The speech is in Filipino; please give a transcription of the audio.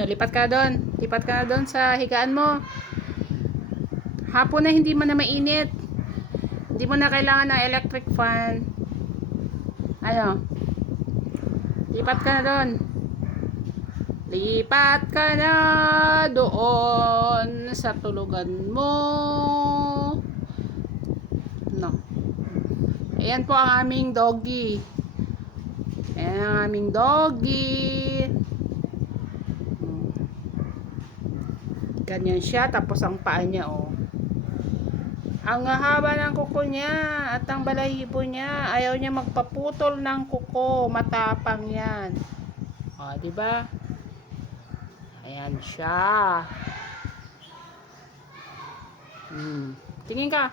Ano, lipat ka doon. Lipat ka na doon sa higaan mo. Hapon na hindi mo na mainit. Hindi mo na kailangan ng electric fan. Ano? Lipat ka na doon. Lipat ka na doon sa tulugan mo. No. Ayan po ang aming doggy. Ayan ang aming doggy. Ganyan siya, tapos ang paa niya, oh. Ang haba ng kuko niya at ang balahibo niya. Ayaw niya magpaputol ng kuko. Matapang yan. O, di ba? Ayan siya. Tingin ka.